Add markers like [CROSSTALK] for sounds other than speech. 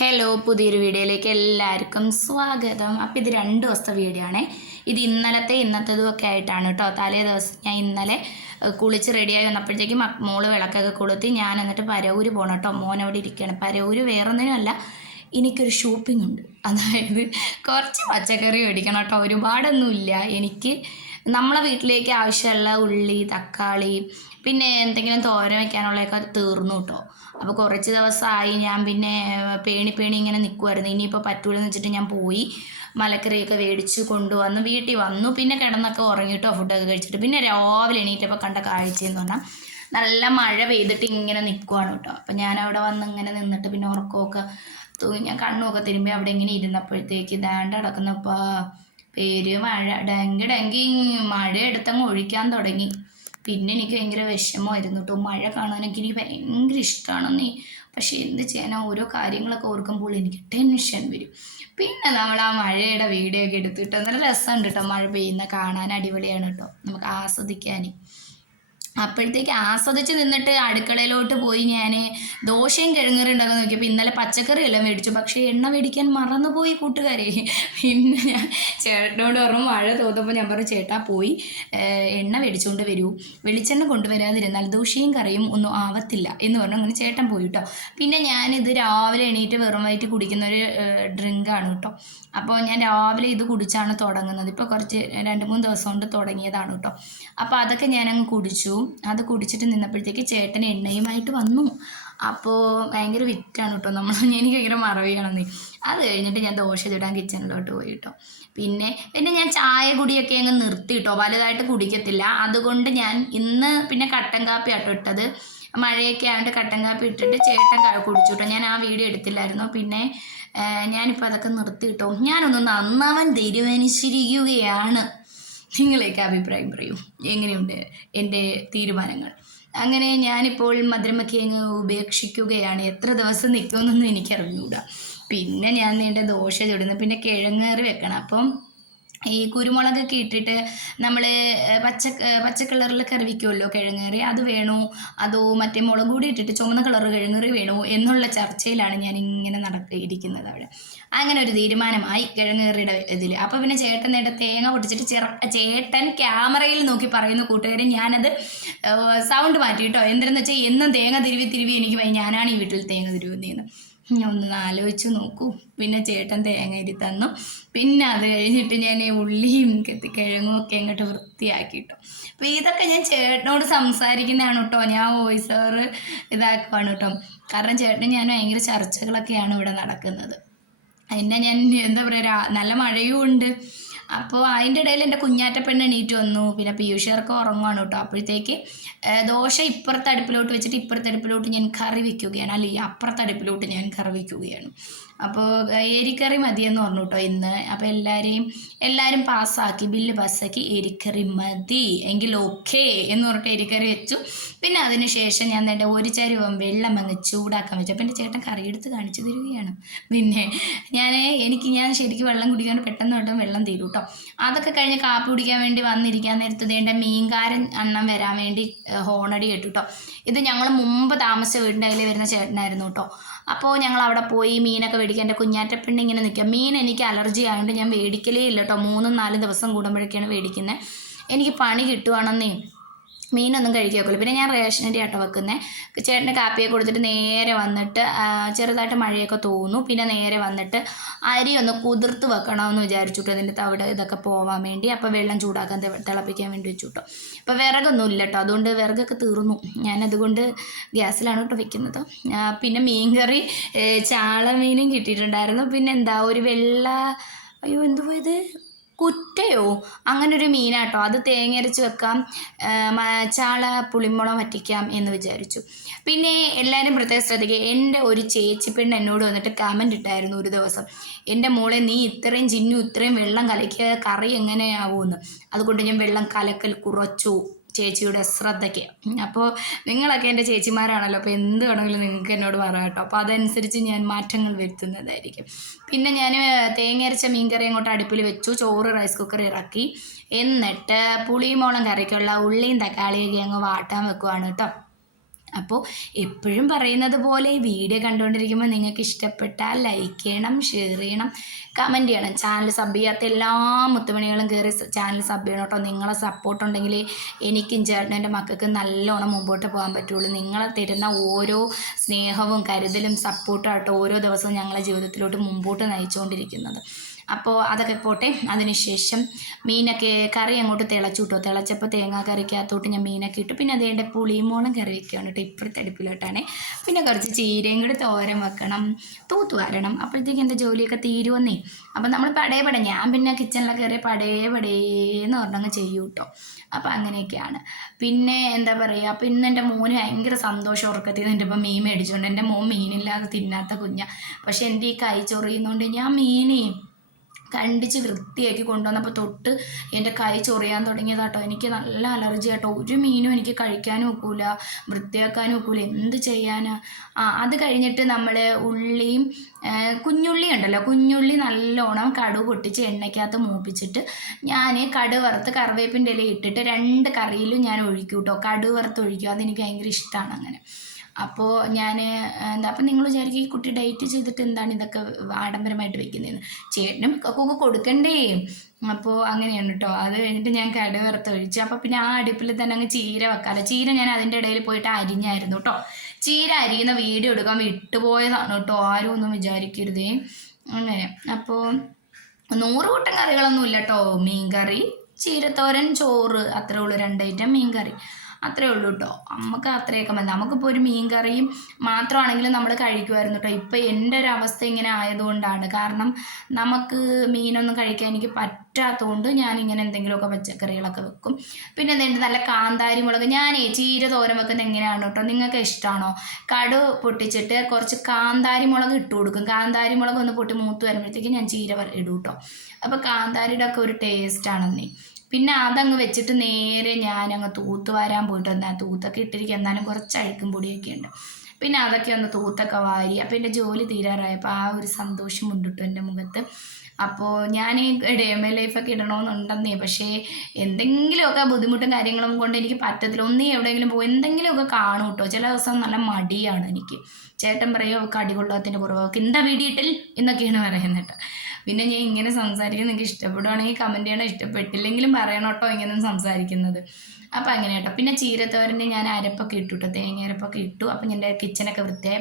Hello പുതിയൊരു വീഡിയോയിലേക്ക് എല്ലാവർക്കും സ്വാഗതം. അപ്പോൾ ഇത് രണ്ട് ദിവസത്തെ വീഡിയോ ആണ്. ഇത് ഇന്നലത്തെ ഇന്നത്തേതും ഒക്കെ ആയിട്ടാണ് കേട്ടോ. തലേ ദിവസം ഞാൻ ഇന്നലെ കുളിച്ച് റെഡിയായി വന്നപ്പോഴത്തേക്കും മോൾ വിളക്കൊക്കെ കൊളുത്തി ഞാൻ എന്നിട്ട് പരവൂര് പോകണം കേട്ടോ. മോൻ അവിടെ ഇരിക്കുകയാണ് പരവൂര് വേറൊന്നിനുമല്ല എനിക്കൊരു ഷോപ്പിംഗ് ഉണ്ട്. അതായത് കുറച്ച് പച്ചക്കറി മേടിക്കണം കേട്ടോ. ഒരുപാടൊന്നുമില്ല. എനിക്ക് നമ്മളെ വീട്ടിലേക്ക് ആവശ്യമുള്ള ഉള്ളി തക്കാളി പിന്നെ എന്തെങ്കിലും തോരൻ വയ്ക്കാനുള്ളതൊക്കെ തീർന്നു കേട്ടോ. അപ്പോൾ കുറച്ച് ദിവസമായി ഞാൻ പിന്നെ പേണി പേണി ഇങ്ങനെ നിൽക്കുമായിരുന്നു ഇനിയിപ്പോൾ പറ്റൂലെന്ന് വെച്ചിട്ട് ഞാൻ പോയി മലക്കറിയൊക്കെ മേടിച്ച് കൊണ്ടുവന്ന് വീട്ടിൽ വന്നു. പിന്നെ കിടന്നൊക്കെ ഉറങ്ങിയിട്ടോ ഫുഡൊക്കെ കഴിച്ചിട്ട്. പിന്നെ രാവിലെ എണീറ്റപ്പോൾ കണ്ട കാഴ്ചയെന്ന് പറഞ്ഞാൽ നല്ല മഴ പെയ്തിട്ട് ഇങ്ങനെ നിൽക്കുവാണ് കേട്ടോ. അപ്പം ഞാൻ അവിടെ വന്ന് ഇങ്ങനെ നിന്നിട്ട് പിന്നെ ഉറക്കമൊക്കെ തൂങ്ങി ഞാൻ കണ്ണുമൊക്കെ തിരുമ്പി അവിടെ ഇങ്ങനെ ഇരുന്നപ്പോഴത്തേക്ക് ദാണ്ട് കിടക്കുന്നപ്പോൾ പേര് മഴ. Dengue dengue. മഴ എടുത്തങ്ങ് ഒഴിക്കാൻ തുടങ്ങി. പിന്നെ എനിക്ക് ഭയങ്കര വിഷമമായിരുന്നു കേട്ടോ മഴ കാണാനൊക്കെ എനിക്ക് ഭയങ്കര ഇഷ്ടമാണെന്നേ പക്ഷെ എന്ത് ചെയ്യാനാ? ഓരോ കാര്യങ്ങളൊക്കെ ഓർക്കുമ്പോൾ എനിക്ക് ടെൻഷൻ വരും. പിന്നെ നമ്മൾ ആ മഴയുടെ വീഡിയോ ഒക്കെ എടുത്തിട്ട് നല്ല രസമുണ്ട് കേട്ടോ മഴ പെയ്യുന്ന കാണാൻ അടിപൊളിയാണ് കേട്ടോ നമുക്ക് ആസ്വദിക്കാൻ അപ്പോഴത്തേക്ക് ആസ്വദിച്ച് നിന്നിട്ട് അടുക്കളയിലോട്ട് പോയി ഞാൻ ദോശയും കിഴങ്ങറി ഉണ്ടാക്കാൻ നോക്കിയപ്പോൾ ഇന്നലെ പച്ചക്കറി എല്ലാം മേടിച്ചു. പക്ഷേ എണ്ണ മേടിക്കാൻ മറന്നുപോയി കൂട്ടുകാരെ. പിന്നെ ഞാൻ ചേട്ടനോട് പറഞ്ഞു മഴ തോന്നുമ്പോൾ ഞാൻ പറഞ്ഞു ചേട്ടാ പോയി എണ്ണ മേടിച്ചുകൊണ്ട് വരൂ. വെളിച്ചെണ്ണ കൊണ്ടുവരാതിരുന്നാൽ ദോശയും കറിയും ഒന്നും ആവത്തില്ല. എന്ന് പറഞ്ഞു. അങ്ങനെ ചേട്ടൻ പോയി കേട്ടോ പിന്നെ ഞാനിത് രാവിലെ എണീറ്റ് വെറും വയറ്റ് കുടിക്കുന്ന ഒരു ഡ്രിങ്കാണ് കേട്ടോ അപ്പോൾ ഞാൻ രാവിലെ ഇത് കുടിച്ചാണ് തുടങ്ങുന്നത്. ഇപ്പോൾ കുറച്ച് രണ്ട് മൂന്ന് ദിവസം കൊണ്ട് തുടങ്ങിയതാണ് കേട്ടോ അപ്പോൾ അതൊക്കെ ഞാനങ്ങ് കുടിച്ചു. അത് കുടിച്ചിട്ട് നിന്നപ്പോഴത്തേക്ക് ചേട്ടൻ എണ്ണയുമായിട്ട് വന്നു. അപ്പോൾ ഭയങ്കര വിറ്റാണ് കേട്ടോ നമ്മൾ [LAUGHS] എനിക്ക് ഭയങ്കര മറവിയാണെന്നേ. അത് കഴിഞ്ഞിട്ട് ഞാൻ ദോശ ചുടാൻ കിച്ചണിലോട്ട് പോയി കേട്ടോ. പിന്നെ പിന്നെ ഞാൻ ചായ കുടിയൊക്കെ അങ്ങ് നിർത്തി കേട്ടോ. വലുതായിട്ട് കുടിക്കത്തില്ല. അതുകൊണ്ട് ഞാൻ ഇന്ന് പിന്നെ കട്ടൻ കാപ്പി ആട്ടോ ഇട്ടത്. മഴയൊക്കെ ആയതുകൊണ്ട് കട്ടൻ കാപ്പി ഇട്ടിട്ട് ചേട്ടൻ കുടിച്ചു കേട്ടോ. ഞാൻ ആ വീഡിയോ എടുത്തില്ലായിരുന്നു. പിന്നെ ഞാനിപ്പോൾ അതൊക്കെ നിർത്തി കേട്ടോ. ഞാനൊന്ന് നന്നാവാൻ തീരുമാനിച്ചിരിക്കുകയാണ് നിങ്ങളെയൊക്കെ അഭിപ്രായം പറയൂ. എങ്ങനെയുണ്ട് എന്റെ തീരുമാനങ്ങൾ? അങ്ങനെ ഞാനിപ്പോൾ മധുരമൊക്കെ അങ്ങ് ഉപേക്ഷിക്കുകയാണ്. എത്ര ദിവസം നിൽക്കുമെന്നൊന്നും എനിക്കറിഞ്ഞുകൂടാ പിന്നെ ഞാൻ നീണ്ട ദോശ ചുടുന്നു. പിന്നെ കിഴങ്ങേറി വെക്കണം. അപ്പം ഈ കുരുമുളകൊക്കെ ഇട്ടിട്ട് നമ്മൾ പച്ച പച്ച കളറിൽ കറിവിക്കുമല്ലോ കിഴങ്ങേറി. അത് വേണോ? അതോ മറ്റേ മുളക് കൂടി ഇട്ടിട്ട് ചുമന്ന കളർ കിഴങ്ങേറി വേണോ എന്നുള്ള ചർച്ചയിലാണ് ഞാൻ ഇങ്ങനെ നടക്ക ഇരിക്കുന്നത് അവിടെ. അങ്ങനെ ഒരു തീരുമാനമായി കിഴങ്ങേറിയുടെ ഇതിൽ അപ്പോൾ പിന്നെ ചേട്ടൻ തേങ്ങ പൊട്ടിച്ചിട്ട് ചെറ ചേട്ടൻ ക്യാമറയിൽ നോക്കി പറയുന്ന കൂട്ടുകാരെ ഞാനത് സൗണ്ട് മാറ്റി കേട്ടോ എന്തെന്ന് വെച്ചാൽ എന്നും തേങ്ങ തിരുവി തിരുവി എനിക്ക് ഞാനാണ് ഈ വീട്ടിൽ തേങ്ങ തിരുവുന്നതെന്ന് ഒന്ന് ആലോചിച്ച് നോക്കൂ. പിന്നെ ചേട്ടൻ തേങ്ങ ഇരി തന്നു. പിന്നെ അത് കഴിഞ്ഞിട്ട് ഞാൻ ഈ ഉള്ളിയും കിഴങ്ങും ഒക്കെ അങ്ങോട്ട് വൃത്തിയാക്കിയിട്ടു. അപ്പോൾ ഇതൊക്കെ ഞാൻ ചേട്ടനോട് സംസാരിക്കുന്നതാണ് കേട്ടോ. ഞാൻ വോയിസ് ഓവർ ഇതാക്കുവാണ് കേട്ടോ. കാരണം ചേട്ടൻ ഞാൻ ഭയങ്കര ചർച്ചകളൊക്കെയാണ് ഇവിടെ നടക്കുന്നത്. അതിന്റെ ഞാൻ എന്താ പറയുക നല്ല മഴയും ഉണ്ട് അപ്പോൾ അതിന്റെ ഇടയിൽ എന്റെ കുഞ്ഞാറ്റപ്പെണ്ണ് എണീറ്റ് വന്നു. പിന്നെ പീയൂഷർക്ക് ഉറങ്ങുവാണ് കേട്ടോ. അപ്പോഴത്തേക്ക് ദോശ ഇപ്പുറത്തെ അടുപ്പിലോട്ട് വെച്ചിട്ട് ഇപ്പുറത്തെ അടുപ്പിലോട്ട് ഞാൻ കറി വെക്കുകയാണ്. അല്ലെങ്കിൽ അപ്പുറത്തെ അടുപ്പിലോട്ട് ഞാൻ കറി വെക്കുകയാണ്. അപ്പോൾ എരിക്കറി മതിയെന്ന് പറഞ്ഞു കേട്ടോ ഇന്ന്. അപ്പോൾ എല്ലാവരെയും എല്ലാവരും പാസ്സാക്കി ബില്ല് പാസ്സാക്കി എരിക്കറി മതി. എങ്കിൽ ഓക്കെ എന്ന് പറഞ്ഞിട്ട് എരിക്കറി വെച്ചു. പിന്നെ അതിന് ശേഷം ഞാൻ എന്റെ ഒരു ചരുവം വെള്ളം അങ്ങ് ചൂടാക്കാൻ വെച്ചു. അപ്പം എന്റെ ചേട്ടൻ കറി എടുത്ത് കാണിച്ചു തരികയാണ്. പിന്നെ ഞാൻ എനിക്ക് ഞാൻ ശരിക്കും വെള്ളം കുടിക്കാണ്ട് പെട്ടെന്ന് പെട്ടെന്ന് വെള്ളം തീരും കേട്ടോ അതൊക്കെ കഴിഞ്ഞ് കാപ്പി കുടിക്കാൻ വേണ്ടി വന്നിരിക്കാൻ നേരത്ത് എന്റെ മീൻകാരൻ അണ്ണം വരാൻ വേണ്ടി ഹോണടി കേട്ടു കേട്ടോ ഇത് ഞങ്ങൾ മുമ്പ് താമസിച്ച വീടിന്റെ അതിൽ വരുന്ന ചേട്ടനായിരുന്നു കേട്ടോ അപ്പോൾ ഞങ്ങൾ അവിടെ പോയി മീനൊക്കെ മേടിക്കാൻ. എന്റെ കുഞ്ഞാറ്റപ്പെണ്ണ് ഇങ്ങനെ നിൽക്കുക. മീൻ എനിക്ക് അലർജി ആയതുകൊണ്ട് ഞാൻ മേടിക്കലേ ഇല്ല കേട്ടോ. മൂന്നും നാലും ദിവസം കൂടുമ്പോഴൊക്കെയാണ് മേടിക്കുന്നത്. എനിക്ക് പണി കിട്ടുവാണെന്നേ മീനൊന്നും കഴിക്കാക്കില്ല പിന്നെ ഞാൻ റേഷൻ റേഷനരി ആട്ടോ വെക്കുന്നത് ചേട്ടന് കാപ്പിയൊക്കെ കൊടുത്തിട്ട് നേരെ വന്നിട്ട് ചെറുതായിട്ട് മഴയൊക്കെ തോന്നു. പിന്നെ നേരെ വന്നിട്ട് അരി ഒന്ന് കുതിർത്ത് വെക്കണമെന്ന് വിചാരിച്ചു കേട്ടോ അതിന്റെ തവിട് ഇതൊക്കെ പോവാൻ വേണ്ടി. അപ്പോൾ വെള്ളം ചൂടാക്കാൻ തിളപ്പിക്കാൻ വേണ്ടി വെച്ചു അപ്പോൾ വിറകൊന്നും ഇല്ല കേട്ടോ അതുകൊണ്ട് വിറകൊക്കെ തീർന്നു. ഞാനതുകൊണ്ട് ഗ്യാസിലാണ് കേട്ടോ വെക്കുന്നത്. പിന്നെ മീൻകറി ചാള മീനും കിട്ടിയിട്ടുണ്ടായിരുന്നു. പിന്നെ എന്താ ഒരു വെള്ള അയ്യോ എന്തുപോയത് കുറ്റയോ? അങ്ങനൊരു മീനാട്ടോ. അത് തേങ്ങരച്ച് വെക്കാം. ചാള പുളിമുളം വറ്റിക്കാം എന്ന് വിചാരിച്ചു. പിന്നെ എല്ലാവരും പ്രത്യേകം ശ്രദ്ധിക്കുക എന്റെ ഒരു ചേച്ചി പെണ്ണ് എന്നോട് വന്നിട്ട് കമന്റ് ഇട്ടായിരുന്നു ഒരു ദിവസം. എന്റെ മോളെ നീ ഇത്രയും ചിന്നു ഇത്രയും വെള്ളം കലക്കിയ കറി എങ്ങനെയാവുമെന്ന് അതുകൊണ്ട് ഞാൻ വെള്ളം കലക്കൽ കുറച്ചു. ചേച്ചിയുടെ ശ്രദ്ധയ്ക്ക്. അപ്പോൾ നിങ്ങളൊക്കെ എന്റെ ചേച്ചിമാരാണല്ലോ അപ്പോൾ എന്ത് വേണമെങ്കിലും നിങ്ങൾക്ക് എന്നോട് പറയാം കേട്ടോ. അപ്പോൾ അതനുസരിച്ച് ഞാൻ മാറ്റങ്ങൾ വരുത്തുന്നതായിരിക്കും. പിന്നെ ഞാൻ തേങ്ങ അരച്ച മീൻകറി അങ്ങോട്ട് അടുപ്പിൽ വെച്ചു. ചോറ് റൈസ് കുക്കർ ഇറക്കി. എന്നിട്ട് പുളിമോളം കറിക്കുള്ള ഉള്ളിയും തക്കാളിയൊക്കെ അങ്ങ് വാട്ടാൻ വെക്കുവാണ് കേട്ടോ. അപ്പോൾ എപ്പോഴും പറയുന്നത് പോലെ ഈ വീഡിയോ കണ്ടുകൊണ്ടിരിക്കുമ്പോൾ നിങ്ങൾക്ക് ഇഷ്ടപ്പെട്ടാൽ ലൈക്ക് ചെയ്യണം ഷെയർ ചെയ്യണം കമന്റ് ചെയ്യണം. ചാനൽ സബ് ചെയ്യാത്ത എല്ലാ മുത്തുമണികളും കയറി ചാനൽ സബ് ചെയ്യണം കേട്ടോ. നിങ്ങളെ സപ്പോർട്ട് ഉണ്ടെങ്കിൽ എനിക്കും ചേട്ടനും എന്റെ മക്കൾക്ക് നല്ലോണം മുമ്പോട്ട് പോകാൻ പറ്റുള്ളൂ. നിങ്ങൾ തരുന്ന ഓരോ സ്നേഹവും കരുതലും സപ്പോർട്ടും ആയിട്ട് ഓരോ ദിവസവും ഞങ്ങളെ ജീവിതത്തിലോട്ട് മുമ്പോട്ട് നയിച്ചുകൊണ്ടിരിക്കുന്നത് അപ്പോൾ അതൊക്കെ പോട്ടെ അതിനുശേഷം മീനൊക്കെ കറി അങ്ങോട്ട് തിളച്ചു കിട്ടും തിളച്ചപ്പോൾ തേങ്ങാ കറിക്കകത്തോട്ട് ഞാൻ മീനൊക്കെ ഇട്ടു. പിന്നെ അതേണ്ട പുളിമോളും കറി വെക്കുകയാണ് കേട്ടോ ഇപ്പുറത്തെ അടുപ്പിലോട്ടാണ്. പിന്നെ കുറച്ച് ചീരയും കൂടി തോരൻ വെക്കണം. തൂത്തു വരണം. അപ്പോഴത്തേക്ക് എന്റെ ജോലിയൊക്കെ തീരുവന്നേ. അപ്പം നമ്മൾ പടേ പടേ ഞാൻ പിന്നെ കിച്ചണിലൊക്കെ കയറി പടേ പടേന്ന് പറഞ്ഞങ്ങ് ചെയ്യൂ കേട്ടോ അപ്പം അങ്ങനെയൊക്കെയാണ്. പിന്നെ എന്താ പറയുക അപ്പം ഇന്ന് എന്റെ മോന് ഭയങ്കര സന്തോഷം ഉറക്കത്തിൽ നിന്ന് എന്റെ ഇപ്പം മീൻ മേടിച്ചുകൊണ്ട് എന്റെ മോൻ മീനില്ലാതെ തിന്നാത്ത കുഞ്ഞ. പക്ഷെ എന്റെ ഈ കൈ ചൊറിയുന്നതുകൊണ്ട് ഞാൻ മീനേ കണ്ടിച്ച് വൃത്തിയാക്കി കൊണ്ടുവന്നപ്പോൾ തൊട്ട് എന്റെ കൈ ചൊറിയാൻ തുടങ്ങിയതാട്ടോ. എനിക്ക് നല്ല അലർജി ആട്ടോ. ഒരു മീനും എനിക്ക് കഴിക്കാനും ഒക്കില്ല വൃത്തിയാക്കാനും ഒക്കില്ല എന്ത് ചെയ്യാനാ? ആ അത് കഴിഞ്ഞിട്ട് നമ്മൾ ഉള്ളിയും കുഞ്ഞുള്ളി ഉണ്ടല്ലോ. കുഞ്ഞുള്ളി നല്ലോണം കടു പൊട്ടിച്ച് എണ്ണയ്ക്കകത്ത് മൂപ്പിച്ചിട്ട് ഞാൻ കടു വറുത്ത് കറിവേപ്പിന്റെ ഇല ഇട്ടിട്ട് രണ്ട് കറിയിലും ഞാൻ ഒഴിക്കും കേട്ടോ കടു വറുത്ത് ഒഴിക്കും. അതെനിക്ക് ഭയങ്കര ഇഷ്ടമാണ് അങ്ങനെ. അപ്പോൾ ഞാൻ എന്താ അപ്പം നിങ്ങൾ വിചാരിക്കും ഈ കുട്ടി ഡയറ്റ് ചെയ്തിട്ട് എന്താണ് ഇതൊക്കെ ആഡംബരമായിട്ട് വെക്കുന്നതെന്ന്. ചേട്ടനും കൊക്കെ കൊടുക്കണ്ടേ. അപ്പോൾ അങ്ങനെയാണ് കേട്ടോ അത് കഴിഞ്ഞിട്ട് ഞാൻ കട വെറുത്ത് ഒഴിച്ചു. അപ്പോൾ പിന്നെ ആ അടുപ്പിൽ തന്നെ അങ്ങ് ചീര വെക്കാതെ. ചീര ഞാൻ അതിന്റെ ഇടയിൽ പോയിട്ട് അരിഞ്ഞായിരുന്നു കേട്ടോ ചീര അരിയുന്ന വീഡിയോ എടുക്കാൻ വിട്ടുപോയതാണ് കേട്ടോ ആരും ഒന്നും വിചാരിക്കരുതേ. അങ്ങനെ. അപ്പോൾ നൂറ് കൂട്ടം കറികളൊന്നും ഇല്ല കേട്ടോ മീൻകറി ചീരത്തോരൻ ചോറ് അത്രേ ഉള്ളൂ. രണ്ട് ഐറ്റം മീൻകറി. അത്രേ ഉള്ളൂ കേട്ടോ. നമുക്ക് അത്രയൊക്കെ മതി. നമുക്കിപ്പോൾ ഒരു മീൻ കറിയും മാത്രമാണെങ്കിലും നമ്മൾ കഴിക്കുമായിരുന്നു കേട്ടോ. ഇപ്പോൾ എന്റെ ഒരു അവസ്ഥ ഇങ്ങനെ ആയതുകൊണ്ടാണ്. കാരണം നമുക്ക് മീനൊന്നും കഴിക്കാൻ എനിക്ക് പറ്റാത്തതുകൊണ്ട് ഞാൻ ഇങ്ങനെ എന്തെങ്കിലുമൊക്കെ പച്ചക്കറികളൊക്കെ വെക്കും. പിന്നെ എന്തെങ്കിലും നല്ല കാന്താരി മുളക്. ഞാനേ ചീര തോരൻ വെക്കുന്നത് എങ്ങനെയാണ് കേട്ടോ? നിങ്ങൾക്ക് ഇഷ്ടമാണോ കടു പൊട്ടിച്ചിട്ട് കുറച്ച് കാന്താരി മുളക് ഇട്ട് കൊടുക്കും. കാന്താരി മുളക് ഒന്ന് പൊട്ടി മൂത്ത് വരുമ്പോഴത്തേക്ക് ഞാൻ ചീര ഇടും കേട്ടോ. അപ്പോൾ കാന്താരിയുടെ ഒക്കെ ഒരു ടേസ്റ്റാണെന്നേ പിന്നെ അതങ്ങ് വെച്ചിട്ട് നേരെ ഞാൻ അങ്ങ് തൂത്ത് വാരാൻ പോയിട്ട് വന്നാൽ തൂത്തൊക്കെ ഇട്ടിരിക്കുക എന്നാലും കുറച്ച് അഴുക്കും പൊടിയൊക്കെ ഉണ്ട്. പിന്നെ അതൊക്കെ ഒന്ന് തൂത്തൊക്കെ വാരി അപ്പോൾ എന്റെ ജോലി തീരാറായപ്പോൾ ആ ഒരു സന്തോഷം ഉണ്ടിട്ടു എന്റെ മുഖത്ത്. അപ്പോൾ ഞാൻ ഈ ഡേ മൈ ലൈഫൊക്കെ ഇടണമെന്നുണ്ടെന്നേ പക്ഷേ എന്തെങ്കിലുമൊക്കെ ബുദ്ധിമുട്ടും കാര്യങ്ങളും കൊണ്ട് എനിക്ക് പറ്റത്തില്ല. ഒന്നേ എവിടെയെങ്കിലും പോകും എന്തെങ്കിലുമൊക്കെ കാണും കേട്ടോ ചില ദിവസം നല്ല മടിയാണ് എനിക്ക്. ചേട്ടൻ പറയുമോ കടി കുറവൊക്കെ. കുറവ് എന്താ വീടിയിട്ടിൽ എന്നൊക്കെയാണ് പറയുന്നത് കേട്ടോ. പിന്നെ ഞാൻ ഇങ്ങനെ സംസാരിക്കുന്നത് നിങ്ങൾക്ക് ഇഷ്ടപ്പെടുവാണെങ്കിൽ കമന്റ് ചെയ്യണം. ഇഷ്ടപ്പെട്ടില്ലെങ്കിലും പറയണം കേട്ടോ ഇങ്ങനെ സംസാരിക്കുന്നത്. അപ്പോൾ അങ്ങനെ കേട്ടോ പിന്നെ ചീരത്തോരന് ഞാൻ അരപ്പൊക്കെ ഇട്ടു കേട്ടോ തേങ്ങ അരപ്പൊക്കെ ഇട്ടു. അപ്പം എന്റെ കിച്ചനൊക്കെ വൃത്തിയായി